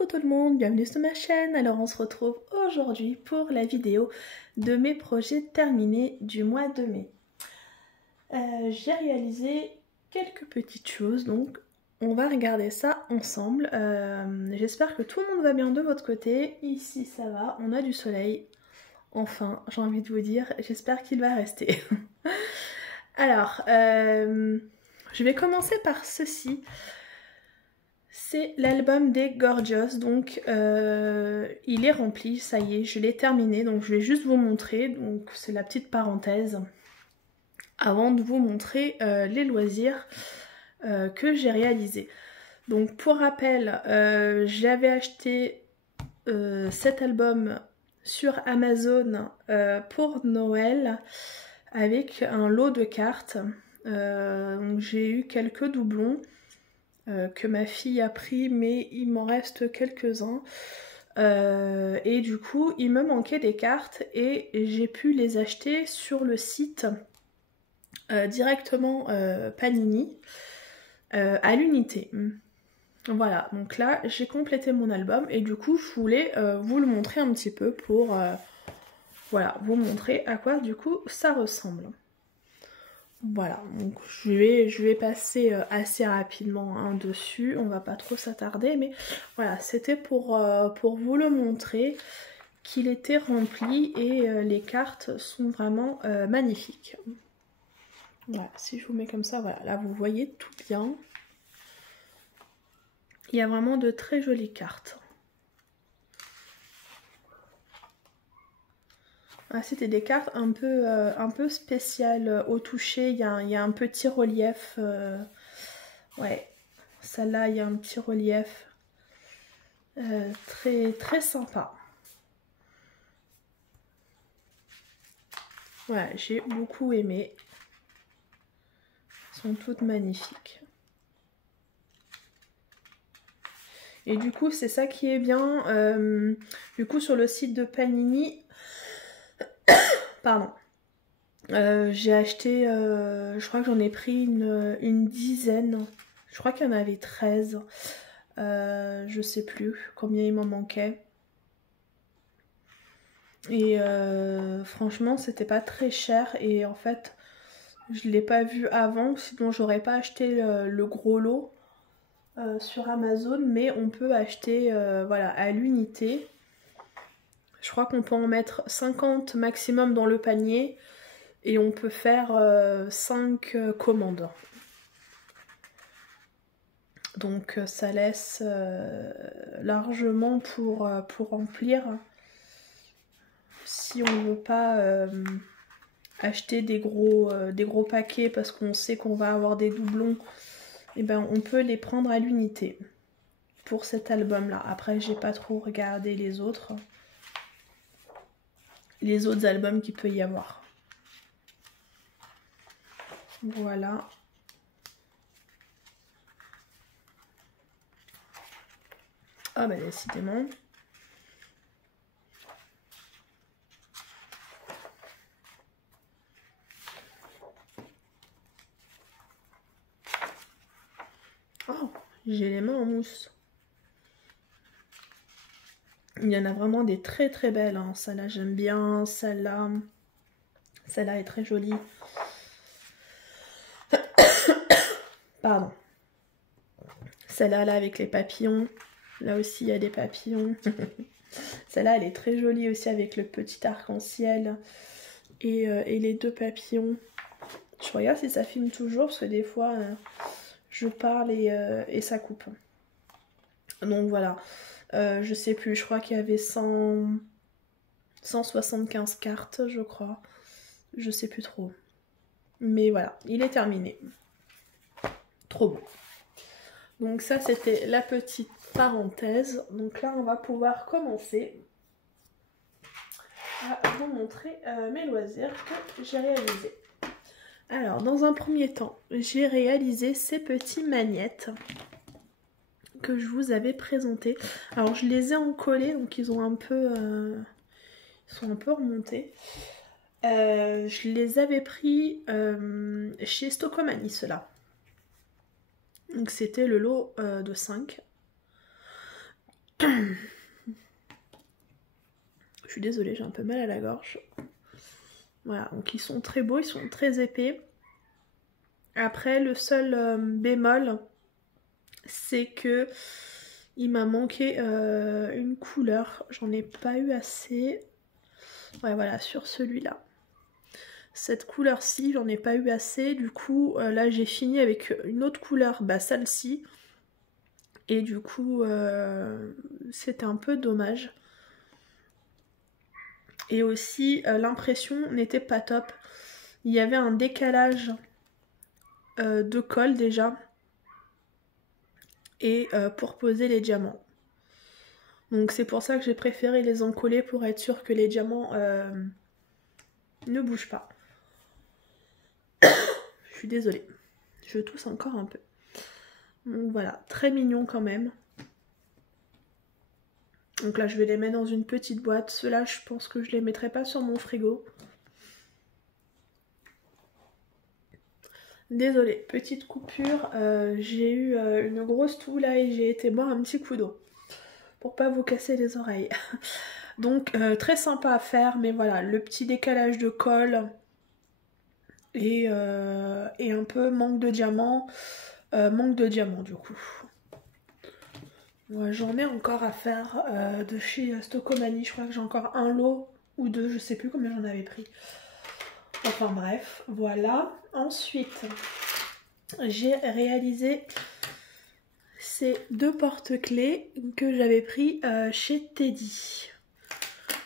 Coucou tout le monde, bienvenue sur ma chaîne. Alors on se retrouve aujourd'hui pour la vidéo de mes projets terminés du mois de mai. J'ai réalisé quelques petites choses, donc on va regarder ça ensemble. J'espère que tout le monde va bien de votre côté. Ici ça va, on a du soleil. Enfin, j'ai envie de vous dire, j'espère qu'il va rester. Alors, je vais commencer par ceci. C'est l'album des Gorgeous, donc il est rempli, ça y est, je l'ai terminé, donc je vais juste vous montrer, donc c'est la petite parenthèse, avant de vous montrer les loisirs que j'ai réalisés. Donc pour rappel, j'avais acheté cet album sur Amazon pour Noël, avec un lot de cartes, donc j'ai eu quelques doublons, que ma fille a pris, mais il m'en reste quelques-uns. Et du coup, il me manquait des cartes et j'ai pu les acheter sur le site directement Panini à l'unité. Voilà, donc là, j'ai complété mon album et du coup, je voulais vous le montrer un petit peu pour voilà, vous montrer à quoi du coup ça ressemble. Voilà, donc je vais passer assez rapidement dessus, on va pas trop s'attarder, mais voilà, c'était pour vous le montrer qu'il était rempli et les cartes sont vraiment magnifiques. Voilà, si je vous mets comme ça, voilà, là vous voyez tout bien. Il y a vraiment de très jolies cartes. Ah, c'était des cartes un peu spéciales au toucher, il y a un petit relief, ouais, celle-là il y a un petit relief très sympa. Voilà, j'ai beaucoup aimé, elles sont toutes magnifiques. Et du coup c'est ça qui est bien, du coup sur le site de Panini, pardon, j'ai acheté, je crois que j'en ai pris une dizaine, je crois qu'il y en avait 13, je sais plus combien il m'en manquait. Et franchement c'était pas très cher et en fait je l'ai pas vu avant, sinon j'aurais pas acheté le gros lot sur Amazon, mais on peut acheter voilà, à l'unité. Je crois qu'on peut en mettre 50 maximum dans le panier et on peut faire 5 commandes. Donc ça laisse largement pour remplir si on veut pas acheter des gros paquets parce qu'on sait qu'on va avoir des doublons. Et ben on peut les prendre à l'unité pour cet album là. Après j'ai pas trop regardé les autres albums qu'il peut y avoir. Voilà. Ah bah décidément. Oh, j'ai les mains en mousse. Il y en a vraiment des très belles, hein. Celle-là j'aime bien, celle-là est très jolie. Pardon. Celle-là là avec les papillons, là aussi il y a des papillons. Celle-là elle est très jolie aussi avec le petit arc-en-ciel et les deux papillons. Je regarde si ça filme toujours parce que des fois je parle et ça coupe. Donc voilà. Je sais plus, je crois qu'il y avait 175 cartes, je crois. Je sais plus trop. Mais voilà, il est terminé. Trop beau. Donc ça, c'était la petite parenthèse. Donc là, on va pouvoir commencer à vous montrer mes loisirs que j'ai réalisés. Alors, dans un premier temps, j'ai réalisé ces petits magnettes que je vous avais présenté. Alors je les ai encollés, donc ils ont ils sont un peu remontés. Je les avais pris chez Stockomanie, ceux-là. Donc c'était le lot de 5. Je suis désolée, j'ai un peu mal à la gorge. Voilà, donc ils sont très beaux, ils sont très épais. Après, le seul bémol, c'est que il m'a manqué une couleur. J'en ai pas eu assez. Ouais, voilà, sur celui-là. Cette couleur-ci, j'en ai pas eu assez. Du coup, là, j'ai fini avec une autre couleur, bah celle-ci. Et du coup, c'était un peu dommage. Et aussi, l'impression n'était pas top. Il y avait un décalage de colle déjà. Et pour poser les diamants. Donc c'est pour ça que j'ai préféré les encoller pour être sûr que les diamants ne bougent pas. Je suis désolée. Je tousse encore un peu. Donc voilà, très mignon quand même. Donc là je vais les mettre dans une petite boîte. Ceux-là je pense que je les mettrai pas sur mon frigo. Désolée, petite coupure. J'ai eu une grosse toux là et j'ai été boire un petit coup d'eau. Pour pas vous casser les oreilles. Donc très sympa à faire, mais voilà, le petit décalage de colle et un peu manque de diamants. Manque de diamants du coup. Ouais, j'en ai encore à faire de chez Stocomanie. Je crois que j'ai encore un lot ou deux, je sais plus combien j'en avais pris. Enfin bref, voilà. Ensuite, j'ai réalisé ces deux porte-clés que j'avais pris chez Teddy.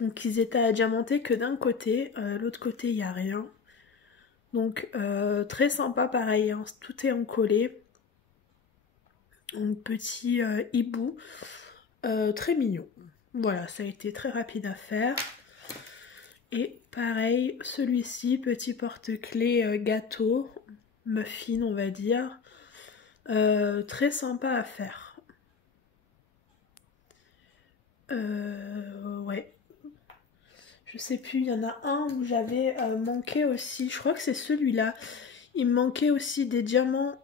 Donc ils étaient à diamanter que d'un côté, l'autre côté il n'y a rien. Donc très sympa pareil, hein, tout est encollé. Un petit hibou, très mignon. Voilà, ça a été très rapide à faire. Et pareil, celui-ci, petit porte-clés gâteau, muffin on va dire. Très sympa à faire. Ouais. Je sais plus, il y en a un où j'avais manqué aussi. Je crois que c'est celui-là. Il me manquait aussi des diamants.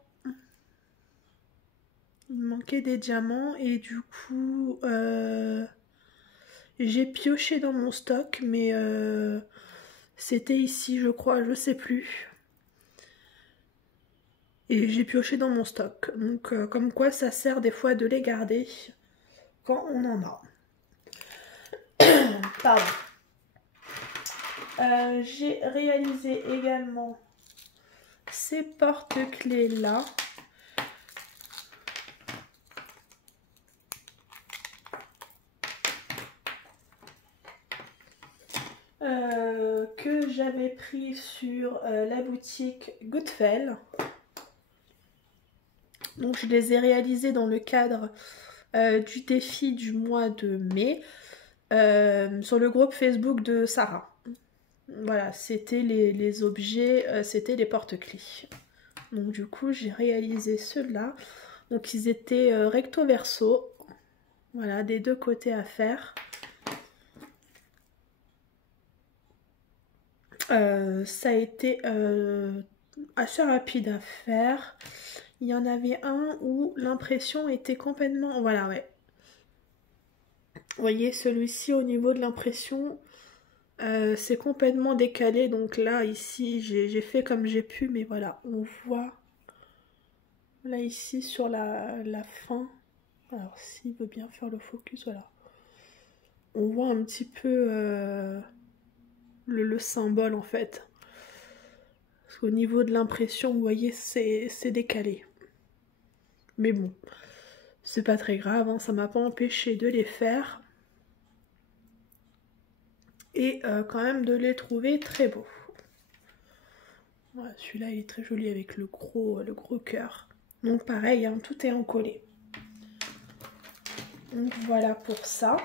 Il me manquait des diamants et du coup j'ai pioché dans mon stock, mais c'était ici je crois, je sais plus. Et j'ai pioché dans mon stock. Donc comme quoi ça sert des fois de les garder quand on en a. Pardon. J'ai réalisé également ces porte-clés là. Que j'avais pris sur la boutique Goodfell. Donc je les ai réalisés dans le cadre du défi du mois de mai sur le groupe Facebook de Sarah. Voilà, c'était les objets, c'était les porte-clés. Donc du coup j'ai réalisé ceux-là. Donc ils étaient recto verso. Voilà, des deux côtés à faire. Ça a été assez rapide à faire. Il y en avait un où l'impression était complètement... Voilà, ouais. Vous voyez, celui-ci au niveau de l'impression, c'est complètement décalé. Donc là, ici, j'ai fait comme j'ai pu. Mais voilà, on voit... Là, ici, sur la fin... Alors, s'il veut bien faire le focus, voilà. On voit un petit peu... le symbole en fait. Parce qu'au niveau de l'impression, vous voyez, c'est décalé. Mais bon, c'est pas très grave, hein, ça m'a pas empêché de les faire. Et quand même de les trouver très beaux. Voilà, celui-là il est très joli avec le gros cœur. Donc pareil, hein, tout est encollé. Donc voilà pour ça.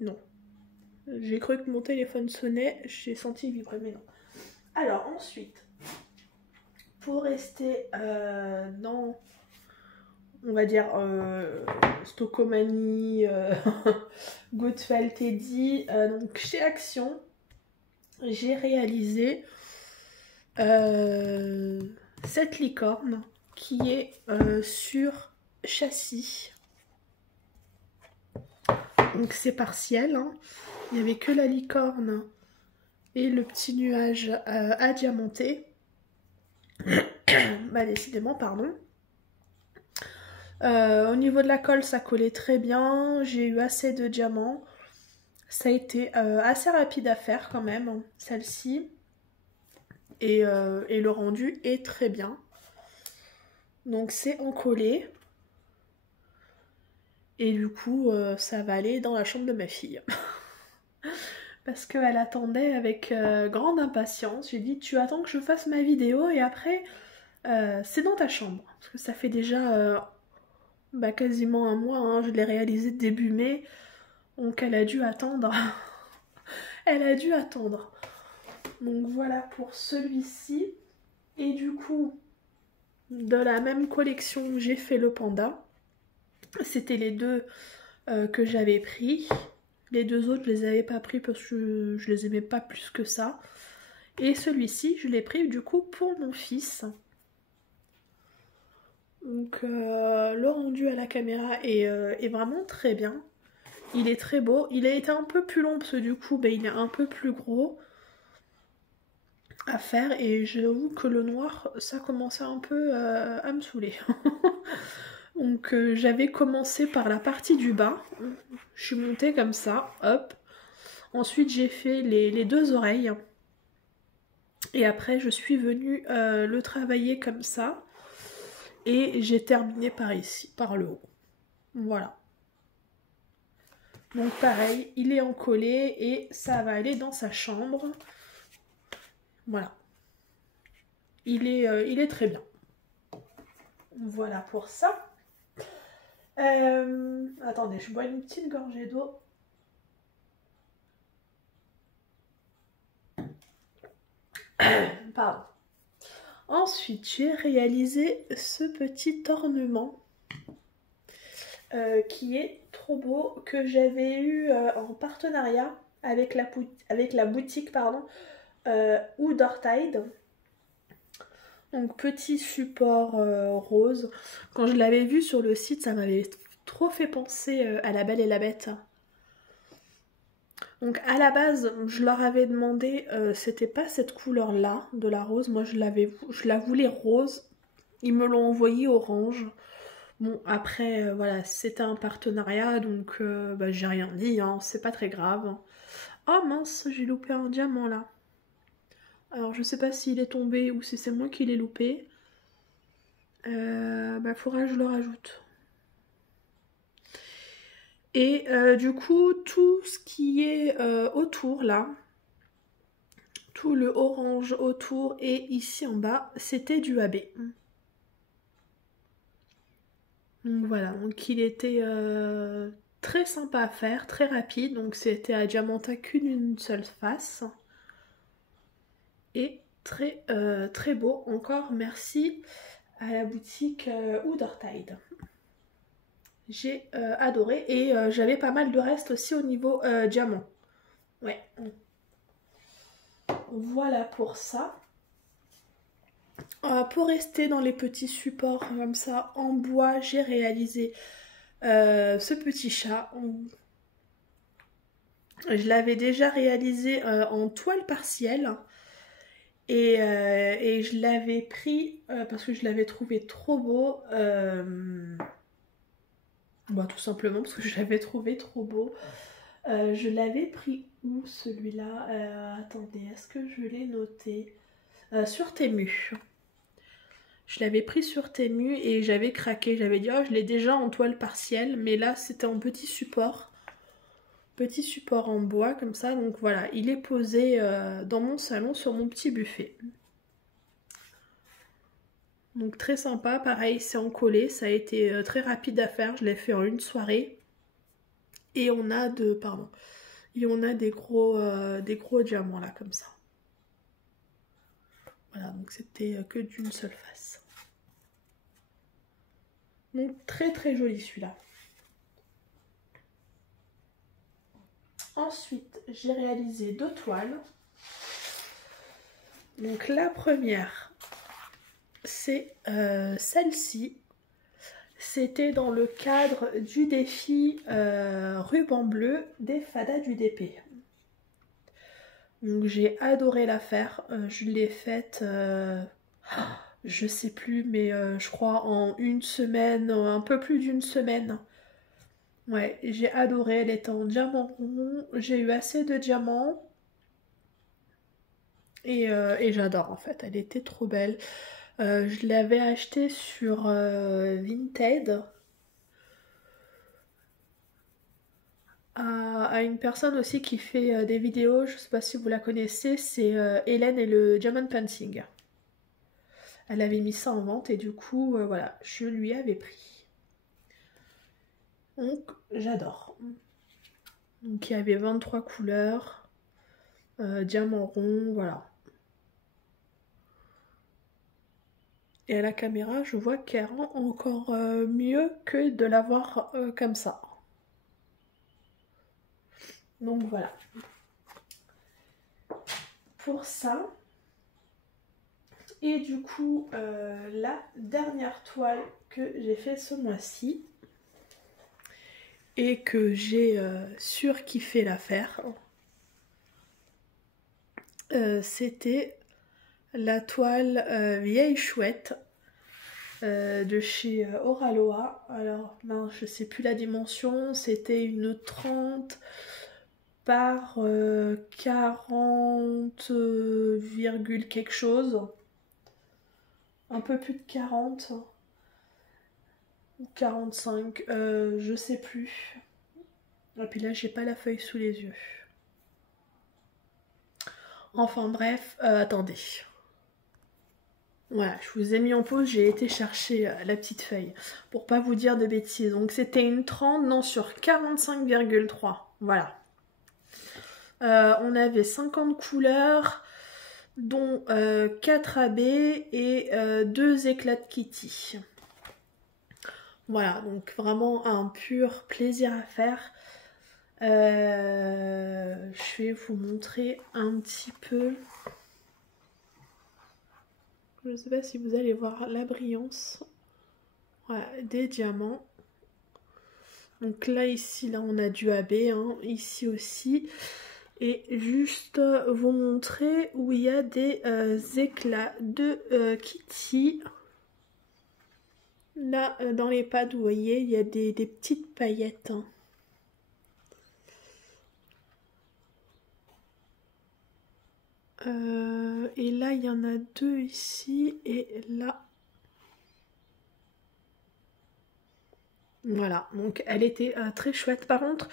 Non. J'ai cru que mon téléphone sonnait, j'ai senti vibrer, mais non. Alors ensuite, pour rester dans, on va dire, Stocomanie, Goodfell, Teddy, donc chez Action, j'ai réalisé cette licorne qui est sur châssis. Donc c'est partiel, hein. Il n'y avait que la licorne et le petit nuage à diamanter. Bah décidément, pardon. Au niveau de la colle, ça collait très bien. J'ai eu assez de diamants. Ça a été assez rapide à faire quand même, celle-ci. Et le rendu est très bien. Donc c'est encollé. Et du coup, ça va aller dans la chambre de ma fille. Parce qu'elle attendait avec grande impatience. J'ai dit, tu attends que je fasse ma vidéo et après, c'est dans ta chambre. Parce que ça fait déjà quasiment un mois, hein. Je l'ai réalisé début mai. Donc elle a dû attendre. Elle a dû attendre. Donc voilà pour celui-ci. Et du coup, de la même collection, j'ai fait le panda. C'était les deux que j'avais pris. Les deux autres, je les avais pas pris parce que je les aimais pas plus que ça. Et celui-ci, je l'ai pris du coup pour mon fils. Donc le rendu à la caméra est vraiment très bien. Il est très beau. Il a été un peu plus long parce que du coup, il est un peu plus gros à faire. Et j'avoue que le noir, ça commençait un peu à me saouler. Donc j'avais commencé par la partie du bas. Je suis montée comme ça, hop. Ensuite j'ai fait les deux oreilles. Et après je suis venue le travailler comme ça. Et j'ai terminé par ici, par le haut. Voilà. Donc pareil, il est encollé et ça va aller dans sa chambre. Voilà. Il est très bien. Voilà pour ça. Attendez, je bois une petite gorgée d'eau. Pardon. Ensuite, j'ai réalisé ce petit ornement qui est trop beau, que j'avais eu en partenariat avec la boutique Oudortide. Donc petit support rose. Quand je l'avais vu sur le site, ça m'avait trop fait penser à La Belle et la Bête. Donc à la base, je leur avais demandé, c'était pas cette couleur-là de la rose. Moi, je la voulais rose. Ils me l'ont envoyé orange. Bon, après, voilà, c'était un partenariat, donc j'ai rien dit, hein, c'est pas très grave. Oh mince, j'ai loupé un diamant là. Alors, je sais pas s'il est tombé ou si c'est moi qui l'ai loupé. Faudra que je le rajoute. Et du coup, tout ce qui est autour là, tout le orange autour et ici en bas, c'était du AB. Donc voilà, donc il était très sympa à faire, très rapide, donc c'était à diamanta qu'une seule face. Et très très beau, encore merci à la boutique Oudortide. J'ai adoré et j'avais pas mal de reste aussi au niveau diamant. Ouais. Voilà pour ça. Pour rester dans les petits supports comme ça en bois, j'ai réalisé ce petit chat. Je l'avais déjà réalisé en toile partielle et je l'avais pris parce que je l'avais trouvé trop beau. Tout simplement parce que je l'avais trouvé trop beau. Je l'avais pris où celui-là? Attendez, est-ce que je l'ai noté? Sur Temu. Je l'avais pris sur Temu et j'avais craqué. J'avais dit, oh, je l'ai déjà en toile partielle, mais là c'était en petit support. Petit support en bois comme ça. Donc voilà, il est posé dans mon salon sur mon petit buffet. Donc très sympa. Pareil, c'est encollé. Ça a été très rapide à faire. Je l'ai fait en une soirée. Et on a des gros diamants là comme ça. Voilà, donc c'était que d'une seule face. Donc très très joli celui-là. Ensuite, j'ai réalisé 2 toiles. Donc la première, c'est celle-ci. C'était dans le cadre du défi ruban bleu des Fada du DP. Donc j'ai adoré la faire. Je l'ai faite, je sais plus, mais je crois en une semaine, un peu plus d'une semaine. Ouais, j'ai adoré. Elle était en diamant rond. J'ai eu assez de diamants. Et j'adore en fait. Elle était trop belle. Je l'avais achetée sur Vinted. À une personne aussi qui fait des vidéos, je sais pas si vous la connaissez, c'est Hélène et le Diamond Painting. Elle avait mis ça en vente et du coup, voilà, je lui avais pris. Donc, j'adore. Donc, il y avait 23 couleurs, diamant rond, voilà. Et à la caméra, je vois qu'elle rend encore mieux que de l'avoir comme ça. Donc voilà. Pour ça. Et du coup, la dernière toile que j'ai fait ce mois-ci et que j'ai surkiffé la faire, c'était la toile Vieille Chouette de chez Oraloa. Alors, non, je sais plus la dimension, c'était une 30 par 40, quelque chose. Un peu plus de 40 ou 45, je sais plus. Et puis là, j'ai pas la feuille sous les yeux. Enfin bref, attendez. Voilà, je vous ai mis en pause, j'ai été chercher la petite feuille pour pas vous dire de bêtises. Donc c'était une 30, non, sur 45,3. Voilà. On avait 50 couleurs, dont 4 AB et 2 éclats de Kitty. Voilà, donc vraiment un pur plaisir à faire. Je vais vous montrer un petit peu. Je ne sais pas si vous allez voir la brillance. Voilà, des diamants. Donc là, ici, là, on a du AB, hein, ici aussi. Et juste vous montrer où il y a des éclats de Kitty. Là, dans les pads, vous voyez, il y a des petites paillettes. Hein. Et là, il y en a 2 ici et là. Voilà, donc elle était très chouette. Par contre,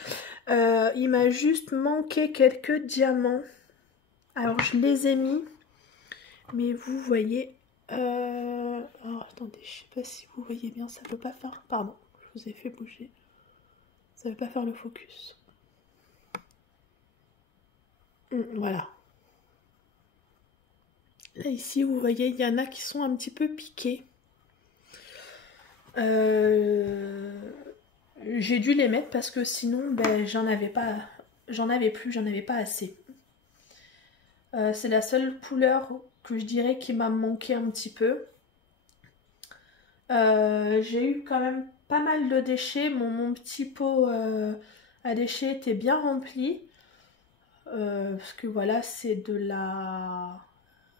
il m'a juste manqué quelques diamants. Alors, je les ai mis, mais vous voyez... Oh, attendez, je sais pas si vous voyez bien, ça peut pas faire... Pardon, je vous ai fait bouger. Ça veut pas faire le focus. Voilà. Là, ici, vous voyez, il y en a qui sont un petit peu piqués. J'ai dû les mettre parce que sinon, ben, j'en avais pas assez. C'est la seule couleur que je dirais qui m'a manqué un petit peu. J'ai eu quand même pas mal de déchets. Mon petit pot à déchets était bien rempli. Parce que voilà, c'est de la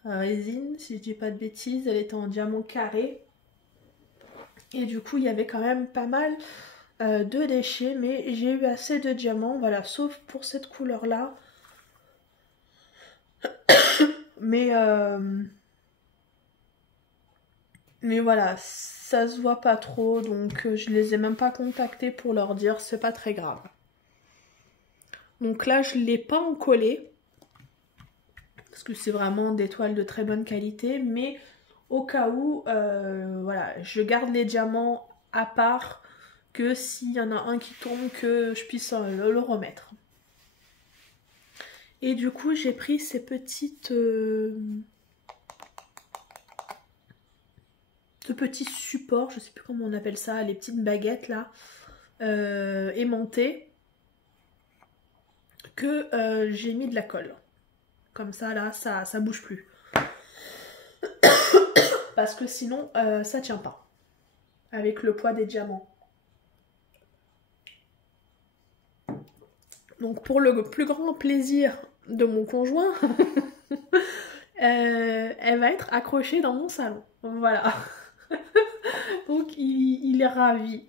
résine, si je dis pas de bêtises. Elle était en diamant carré. Et du coup, il y avait quand même pas mal de déchets. Mais j'ai eu assez de diamants, voilà, sauf pour cette couleur-là. Mais voilà, ça se voit pas trop, donc je les ai même pas contactés pour leur dire c'est pas très grave. Donc là, je l'ai pas encollé, parce que c'est vraiment des toiles de très bonne qualité, mais au cas où, voilà, je garde les diamants à part, que s'il y en a un qui tombe, que je puisse le remettre. Et du coup, j'ai pris ces petites... ce petit support, je sais plus comment on appelle ça, les petites baguettes là, aimantées, que j'ai mis de la colle. Comme ça là, ça bouge plus. parce que sinon ça tient pas avec le poids des diamants. Donc pour le plus grand plaisir de mon conjoint, elle va être accrochée dans mon salon. Voilà. Donc il est ravi.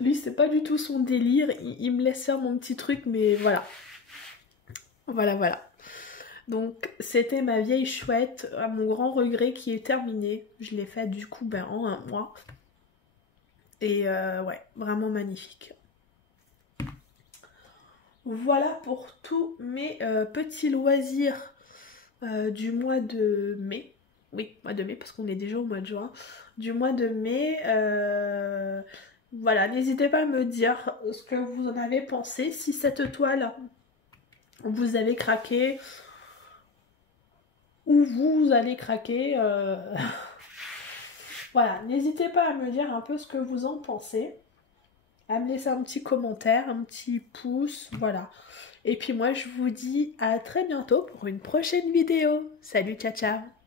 Lui, c'est pas du tout son délire. Il me laisse faire mon petit truc, mais voilà. Voilà. Donc c'était ma vieille chouette, à mon grand regret, qui est terminée. Je l'ai faite du coup en un mois. Et ouais, vraiment magnifique. Voilà pour tous mes petits loisirs du mois de mai. Oui, mois de mai, parce qu'on est déjà au mois de juin. Du mois de mai. Voilà, n'hésitez pas à me dire ce que vous en avez pensé. Si cette toile, vous avez craqué, ou vous allez craquer. Voilà, n'hésitez pas à me dire un peu ce que vous en pensez. À me laisser un petit commentaire, un petit pouce, voilà. Et puis moi, je vous dis à très bientôt pour une prochaine vidéo. Salut, ciao, ciao!